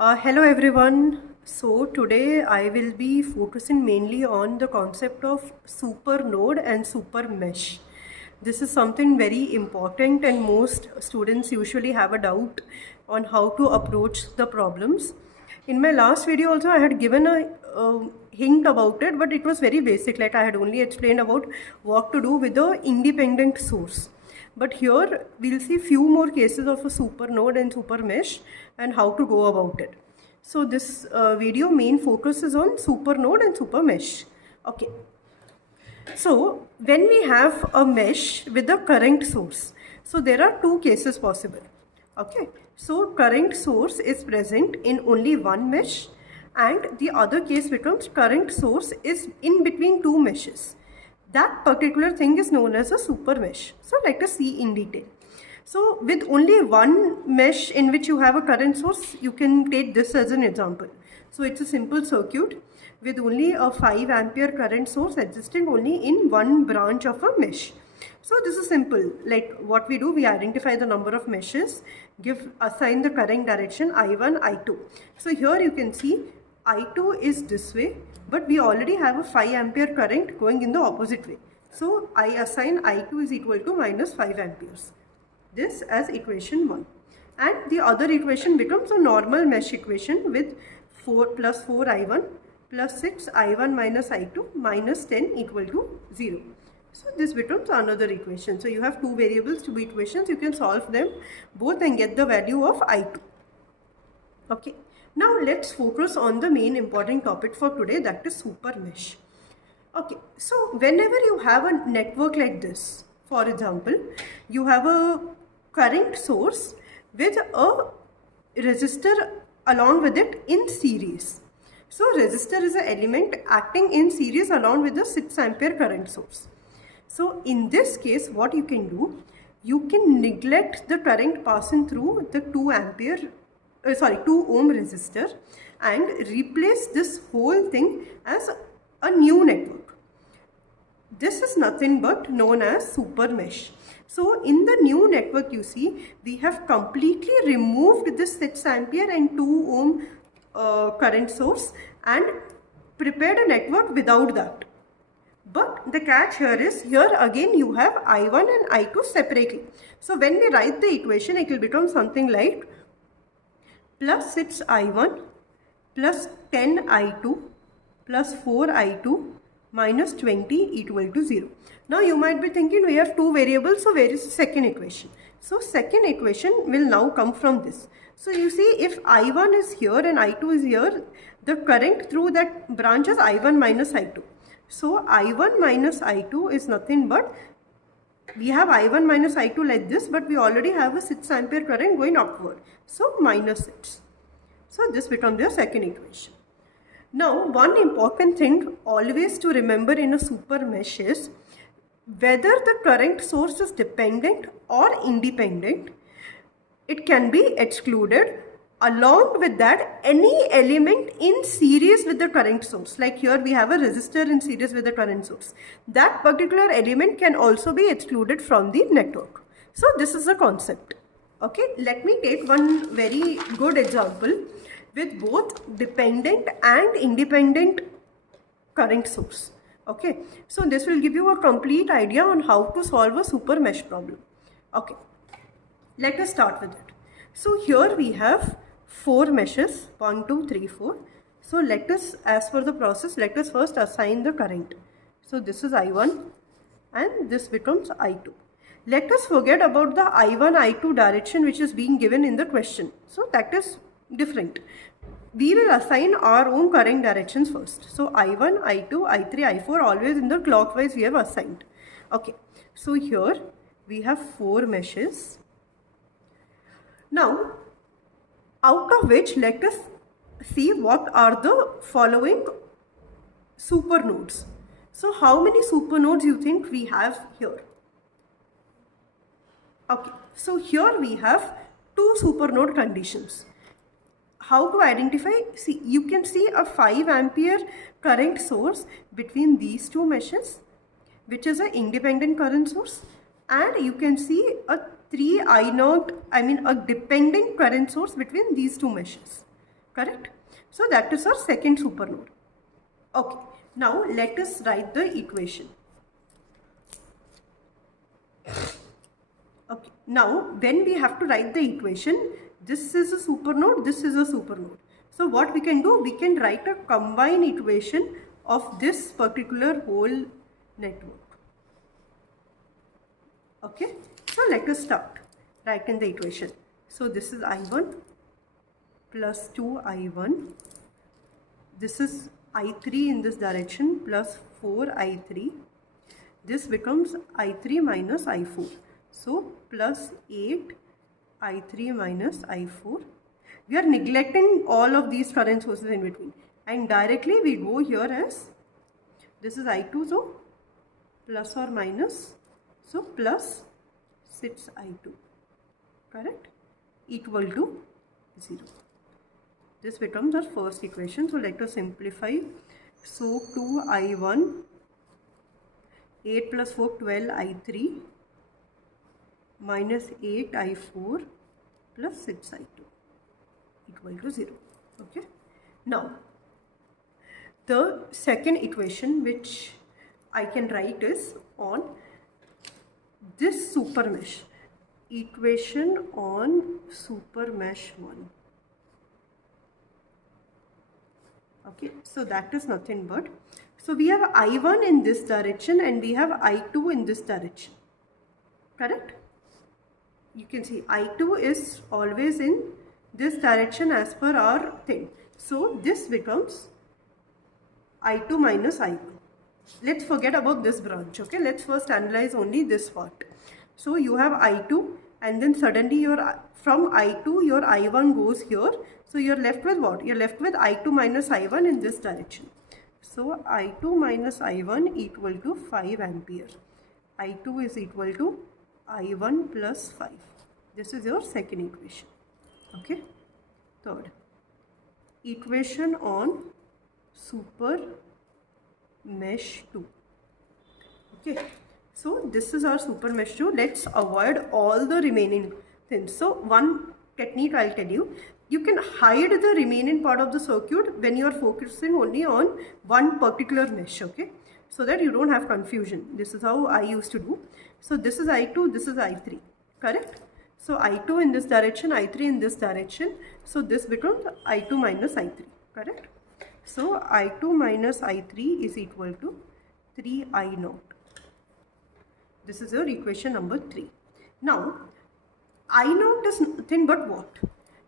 Hello everyone. So today I will be focusing mainly on the concept of supernode and supermesh. This is something very important and most students usually have a doubt on how to approach the problems. In my last video also I had given a hint about it, but it was very basic, like I had only explained about what to do with the independent source. But here we'll see few more cases of a supernode and supermesh and how to go about it. So this video main focus is on supernode and supermesh. Okay. So when we have a mesh with a current source, so there are two cases possible. Okay. So current source is present in only one mesh, and the other case becomes current source is in between two meshes. That particular thing is known as a supermesh. So let us see in detail. So with only one mesh in which you have a current source, you can take this as an example. So it's a simple circuit with only a 5 ampere current source existing only in one branch of a mesh. So this is simple. Like what we do, we identify the number of meshes, assign the current direction I1, I2. So here you can see I2 is this way, but we already have a 5 ampere current going in the opposite way. So I assign I2 is equal to minus 5 amperes. This as equation 1. And the other equation becomes a normal mesh equation with 4 plus 4 I1 plus 6 I1 minus I2 minus 10 equal to 0. So this becomes another equation. So you have two variables, two equations. You can solve them both and get the value of I2. Okay. Now let's focus on the main important topic for today, that is supermesh. Okay, so whenever you have a network like this, for example, you have a current source with a resistor along with it in series. So resistor is an element acting in series along with the 6 ampere current source. So in this case, what you can do, you can neglect the current passing through the 2 ohm resistor and replace this whole thing as a new network. This is nothing but known as supermesh. So in the new network, you see, we have completely removed this 6 ampere and 2 ohm current source and prepared a network without that. But the catch here is, here again you have I1 and I2 separately. So when we write the equation, it will become something like plus 6 I1 plus 10 I2 plus 4 I2 minus 20 equal to 0. Now you might be thinking we have two variables, so where is the second equation? So second equation will now come from this. So you see, if I1 is here and I2 is here, the current through that branch is I1 minus I2. So I1 minus I2 is nothing but, we have I1 minus I2 like this, but we already have a 6 ampere current going upward. So minus 6. So this becomes the second equation. Now one important thing always to remember in a super mesh is whether the current source is dependent or independent, it can be excluded. Along with that, any element in series with the current source, like here we have a resistor in series with the current source, that particular element can also be excluded from the network. So this is the concept. Okay, let me take one very good example with both dependent and independent current source. Okay, so this will give you a complete idea on how to solve a super mesh problem. Okay, let us start with it. So here we have 4 meshes, 1, 2, 3, 4. So let us, as per the process, let us first assign the current. So this is I1 and this becomes I2. Let us forget about the I1, I2 direction which is being given in the question. So that is different. We will assign our own current directions first. So I1, I2, I3, I4 always in the clockwise we have assigned. Okay. So here we have 4 meshes. Now, out of which let us see what are the following supernodes. So how many supernodes you think we have here? Okay, so here we have 2 supernode conditions. How to identify? See, you can see a 5 ampere current source between these 2 meshes, which is an independent current source, and you can see a a dependent current source between these 2 meshes. correct? So that is our second supernode. Okay, now let us write the equation. Okay, now when we have to write the equation, this is a supernode, this is a supernode. So what we can do, we can write a combined equation of this particular whole network. Okay, so let us start writing the equation. So this is I1 plus 2I1. This is I3 in this direction plus 4I3. This becomes I3 minus I4. So plus 8I3 minus I4. We are neglecting all of these current sources in between. And directly we go here as, this is I2, so plus or minus, so plus 6I2, correct, equal to 0. This becomes our first equation. So let us simplify. So 2I1, 8 plus 4, 12I3 minus 8I4 plus 6I2 equal to 0. Okay. Now, the second equation which I can write is on this supermesh. Equation on supermesh 1. Okay, so that is nothing but, so we have I1 in this direction and we have I2 in this direction, correct? You can see I2 is always in this direction as per our thing. So this becomes I2 minus I1. Let's forget about this branch, okay? Let's first analyze only this part. So you have I2 and then suddenly from I2 your I1 goes here. So you're left with what? You're left with I2 minus I1 in this direction. So I2 minus I1 equal to 5 ampere. I2 is equal to I1 plus 5. This is your second equation. Okay. Third, equation on super mesh 2. Okay. So this is our super mesh 2. Let's avoid all the remaining things. So one technique I'll tell you. You can hide the remaining part of the circuit when you are focusing only on one particular mesh, okay? So that you don't have confusion. This is how I used to do. So this is I2, this is I3, correct? So I2 in this direction, I3 in this direction. So this becomes I2 minus I3, correct? So I2 minus I3 is equal to 3I0. This is your equation number 3. Now, I0 is nothing but what?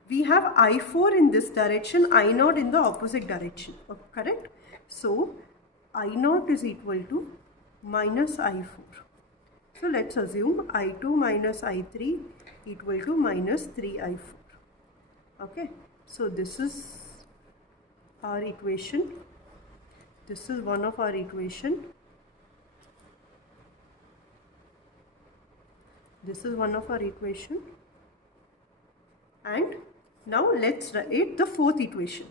We have I4 in this direction, I0 in the opposite direction, correct? So, I0 is equal to minus I4. So, let's assume I2 minus I3 equal to minus 3I4. Okay, so this is our equation. This is one of our equation. This is one of our equation. And now let's write the fourth equation.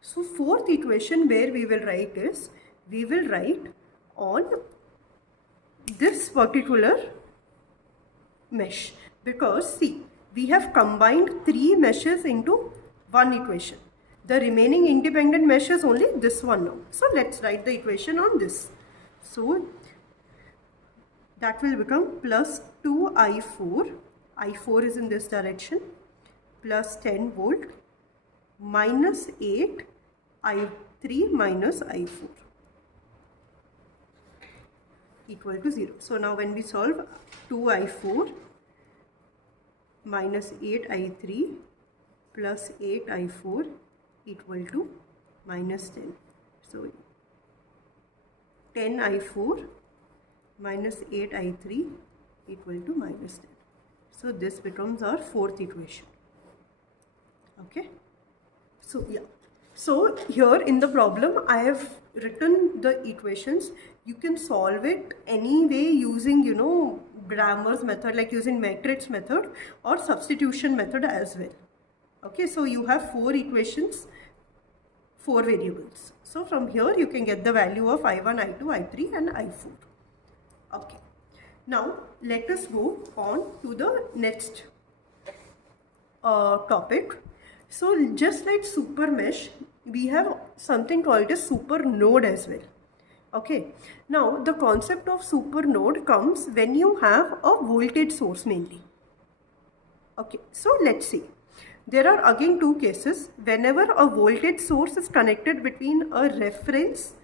So fourth equation where we will write is, we will write on this particular mesh, because see, we have combined 3 meshes into one equation. The remaining independent mesh is only this one now. So let's write the equation on this. So that will become plus 2I4, I4 is in this direction, plus 10 volt minus 8 I3 minus I4 equal to 0. So now when we solve, 2I4 minus 8I3 plus 8I4 equal to minus 10. So 10I4 minus 8I3 equal to minus 10. So this becomes our fourth equation. Okay. So yeah. So here in the problem I have written the equations. You can solve it any way using, you know, Grammar's method, like using matrix method or substitution method as well. Okay. So you have 4 equations, 4 variables. So from here you can get the value of I1, I2, I3 and I4. Okay. Now let us go on to the next topic. So just like Supermesh, we have something called a supernode as well. Okay, now the concept of supernode comes when you have a voltage source mainly. Okay, so let's see. There are again two cases. Whenever a voltage source is connected between a reference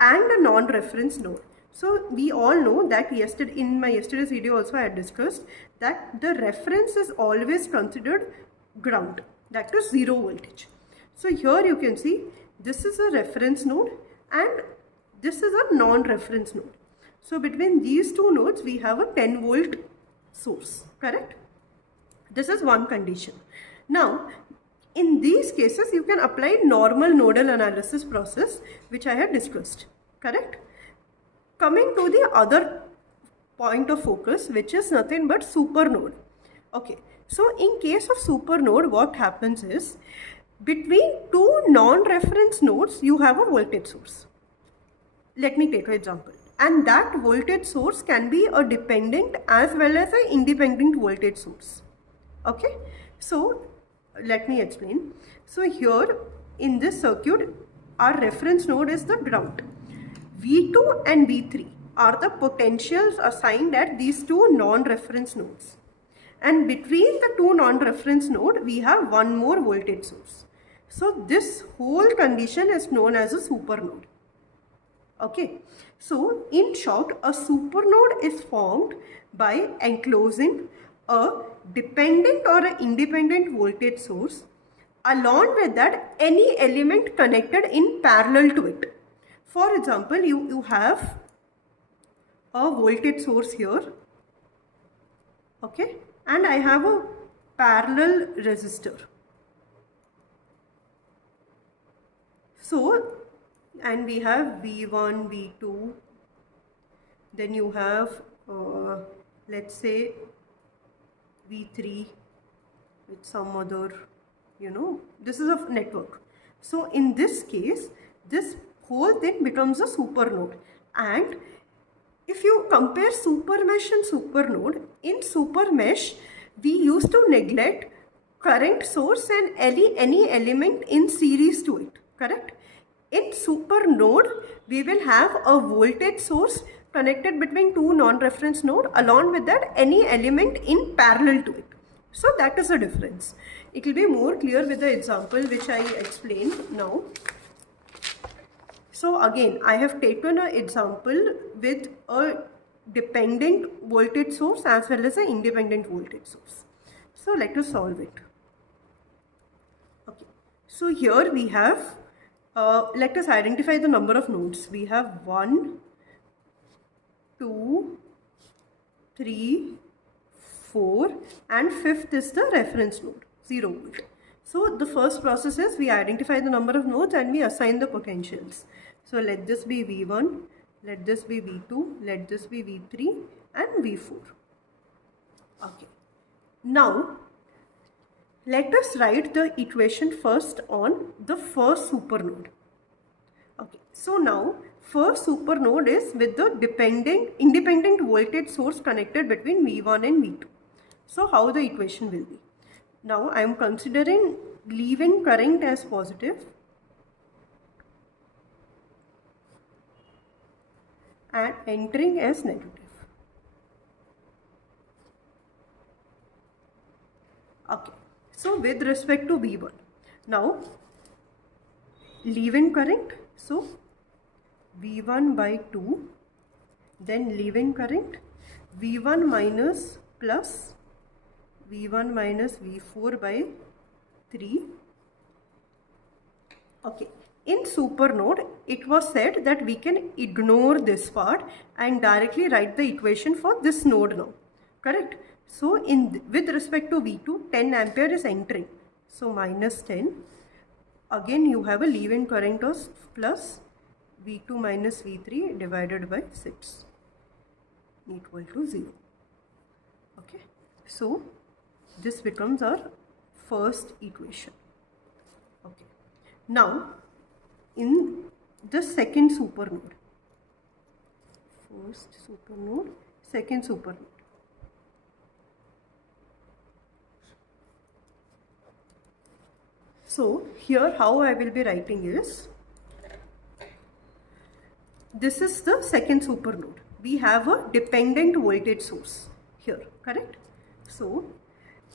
and a non-reference node. So we all know that in my yesterday's video also I had discussed that the reference is always considered ground, that is 0 voltage. So here you can see this is a reference node and this is a non-reference node. So between these two nodes we have a 10 volt source, correct? This is one condition. Now in these cases you can apply normal nodal analysis process which I had discussed, correct? Coming to the other point of focus, which is nothing but supernode. Okay, so in case of supernode, what happens is between two non-reference nodes you have a voltage source. Let me take an example, and that voltage source can be a dependent as well as an independent voltage source. Okay, so let me explain. So here in this circuit our reference node is the ground. V2 and V3 are the potentials assigned at these two non-reference nodes, and between the two non-reference node we have one more voltage source. So this whole condition is known as a supernode. Okay, so in short, a supernode is formed by enclosing a dependent or an independent voltage source, along with that any element connected in parallel to it. For example, you have a voltage source here, okay, and I have a parallel resistor. So, and we have V1, V2, then you have let's say V3 with some other, this is a network. So in this case, this whole thing becomes a supernode. And if you compare Supermesh and Supernode, in Supermesh we used to neglect current source and any element in series to it, correct? In Supernode we will have a voltage source connected between two non-reference node, along with that any element in parallel to it. So that is the difference. It will be more clear with the example which I explained now. So again, I have taken an example with a dependent voltage source as well as an independent voltage source. So let us solve it. Okay. So here we have, let us identify the number of nodes. We have 1, 2, 3, 4, and 5th is the reference node, 0 volt. So the first process is we identify the number of nodes and we assign the potentials. So let this be V1, let this be V2, let this be V3 and V4. Okay. Now let us write the equation first on the first supernode. Okay. So now first supernode is with the independent voltage source connected between V1 and V2. So how the equation will be? Now I am considering leaving current as positive and entering as negative. Okay, so with respect to V1, now leaving current, so V1 by 2, then leaving current V1 minus plus V1 minus V4 by 3. Okay, in supernode it was said that we can ignore this part and directly write the equation for this node now, correct? So with respect to V2, 10 ampere is entering, so minus 10. Again you have a leaving current of plus V2 minus V3 divided by 6 equal to 0. Okay, so this becomes our first equation. Okay, now in the second supernode, first supernode, second supernode. So here how I will be writing is, this is the second supernode. We have a dependent voltage source here, correct? So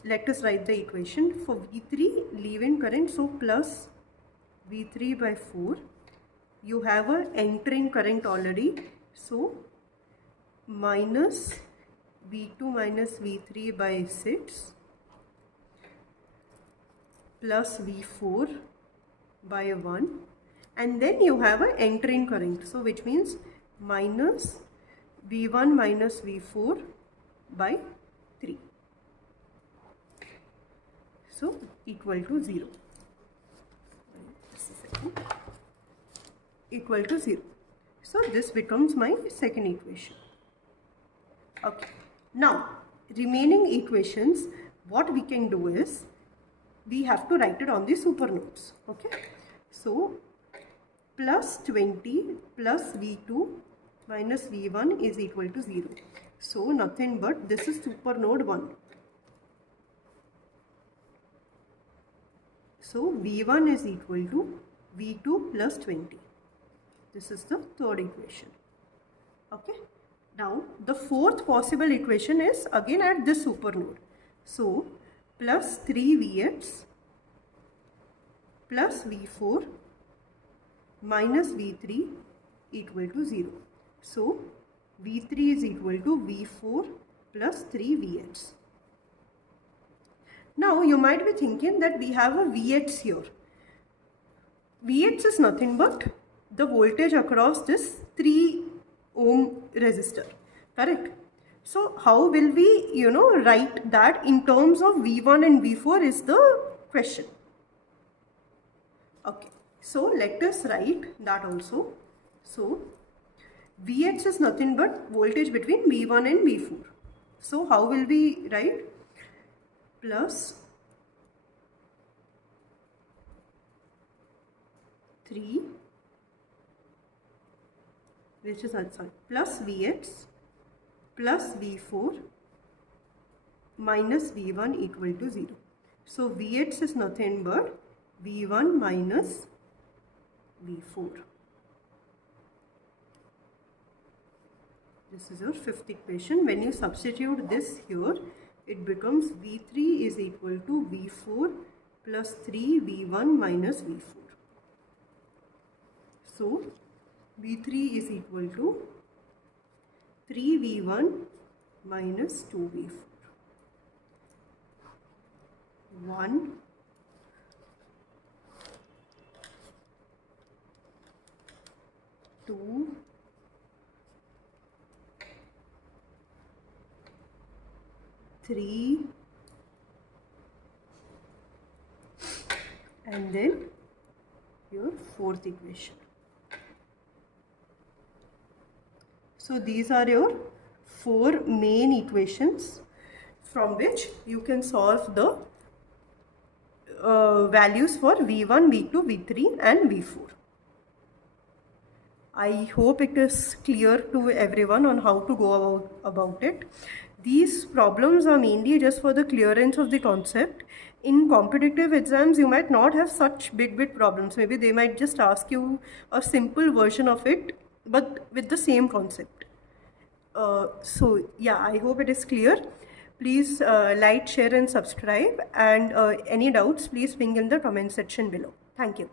let us write the equation for V3 leave-in current. So plus V3 by 4. You have a entering current already. So minus V2 minus V3 by 6 plus V4 by 1, and then you have a entering current, so which means minus V1 minus V4 by 3, so equal to 0. Just a second. Equal to 0. So this becomes my second equation. Okay. Now remaining equations, what we can do is, we have to write it on the supernodes. Okay. So plus 20 plus V2 minus V1 is equal to 0. So nothing but this is supernode 1. So V1 is equal to V2 plus 20. This is the third equation. Okay. Now the fourth possible equation is again at this supernode. So plus 3Vx plus V4 minus V3 equal to 0. So V3 is equal to V4 plus 3Vx. Now you might be thinking that we have a Vx here. Vx is nothing but the voltage across this 3 ohm resistor, correct? So how will we, write that in terms of V1 and V4 is the question. Okay, so let us write that also. So Vx is nothing but voltage between V1 and V4. So how will we write? Plus 3, which is plus Vx plus V4 minus V1 equal to 0. So Vx is nothing but V1 minus V4. This is your fifth equation. When you substitute this here, it becomes V3 is equal to V4 plus 3 V1 minus V4. So V3 is equal to 3V1 minus 2V4. 1, 2, 3, and then your fourth equation. So these are your 4 main equations from which you can solve the values for V1, V2, V3 and V4. I hope it is clear to everyone on how to go about it. These problems are mainly just for the clearance of the concept. In competitive exams, you might not have such big problems. Maybe they might just ask you a simple version of it, but with the same concept. So yeah, I hope it is clear. Please like, share and subscribe, and any doubts please ping in the comment section below. Thank you.